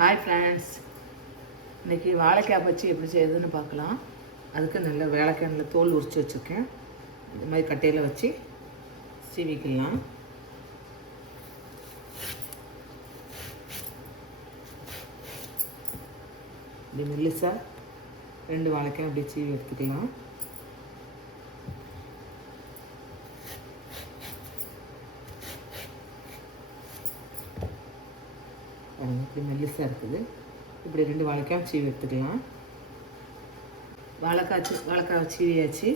Hi friends, இன்றைக்கி வாழைக்காய் பச்சி எப்படி செய்யுதுன்னு பார்க்கலாம். அதுக்கு நல்ல வாழைக்காயில் தோல் உரித்து வச்சுருக்கேன். இது மாதிரி கட்டையில் வச்சு சீவிக்கலாம். இப்படி மெல்லிசாக 2 வாழைக்காய் அப்படி சீவி எடுத்துக்கலாம். இப்படி மெல்லிசாக இருக்குது. இப்படி 2 வாழைக்காய் சீவி எடுத்துக்கலாம். வாழைக்காய் சீவியாச்சு.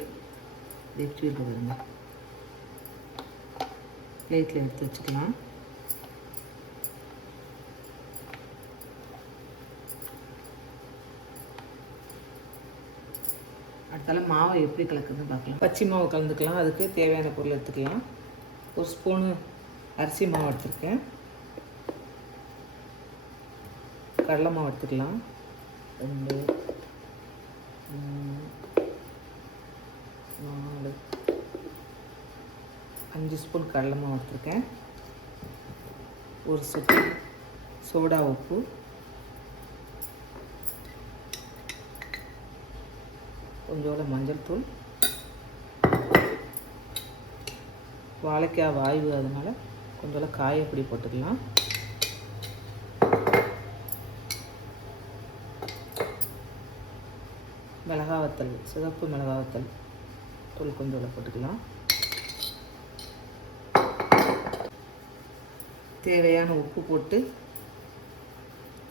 எப்படி இருக்க பாருங்க. பிளேட்டில் எடுத்து வச்சுக்கலாம். அடுத்தால மாவை எப்படி கலக்குதுன்னு பார்க்கலாம். பச்சை மாவு கலந்துக்கலாம். அதுக்கு தேவையான பொருள் எடுத்துக்கலாம். 1 ஸ்பூனு அரிசி மாவு எடுத்துருக்கேன். கடலை மாவு எடுத்துக்கலாம். 2 3 4 5 ஸ்பூன் கடலை மாவு எடுத்துருக்கேன். 1 சொட்டு சோடா உப்பு, கொஞ்சோட மஞ்சள் தூள். வாழைக்காய் வாய்வு, அதனால் கொஞ்சோட காயப்பொடி போட்டுக்கலாம். மிளகாவத்தல், சிவப்பு மிளகாவத்தல் தூள் கொஞ்சோட போட்டுக்கலாம். தேவையான உப்பு போட்டு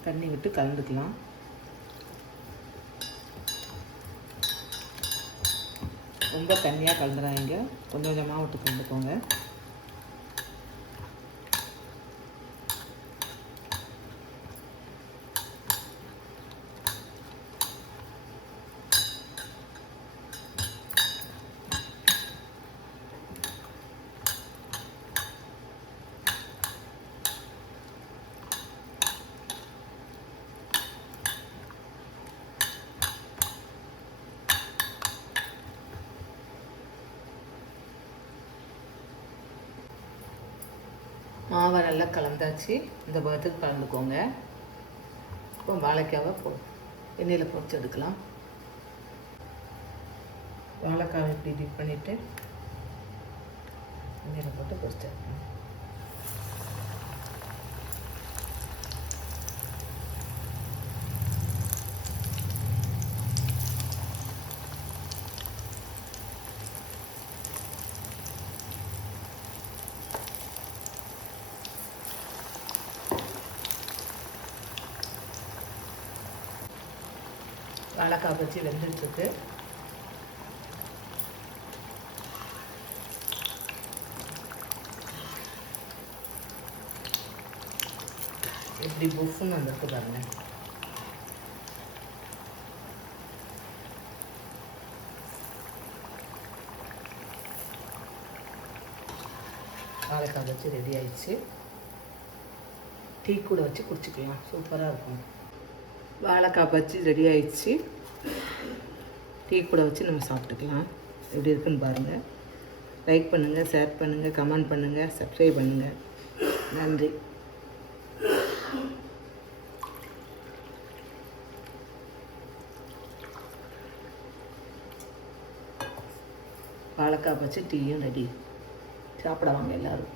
தண்ணி விட்டு கலந்துக்கலாம். ரொம்ப தண்ணியாக கலந்துடாதீங்க, கொஞ்சம் கொஞ்சமாக விட்டு கலந்துக்கோங்க. மாவை நல்லா கலந்தாச்சு. இந்த பதத்துக்கு கலந்துக்கோங்க. இப்போ வாழைக்காவை எண்ணெயில் பொரிச்சு எடுக்கலாம். வாழைக்காவை இப்படி டிப் பண்ணிவிட்டு எண்ணெயில் போட்டு பொரிச்சு எடுக்கலாம். வாழைக்காய் பச்சி வெந்துட்டுருக்கு. எப்படி புஃப்னு வந்துருக்கு பாருங்க. வாழைக்காய் பச்சி ரெடி ஆயிடுச்சு. டீ கூட வச்சு குடிச்சிக்கலாம், சூப்பராக இருக்கும். வாழைக்காய் பச்சி ரெடி ஆயிடுச்சு. டீ கூட வச்சு நம்ம சாப்பிட்டுக்கலாம். எப்படி இருக்குன்னு பாருங்கள். லைக் பண்ணுங்கள், ஷேர் பண்ணுங்கள், கமெண்ட் பண்ணுங்கள், சப்ஸ்கிரைப் பண்ணுங்கள். நன்றி. வாழைக்காய் பச்சி டீயும் ரெடி. சாப்பிட வாங்க எல்லோரும்.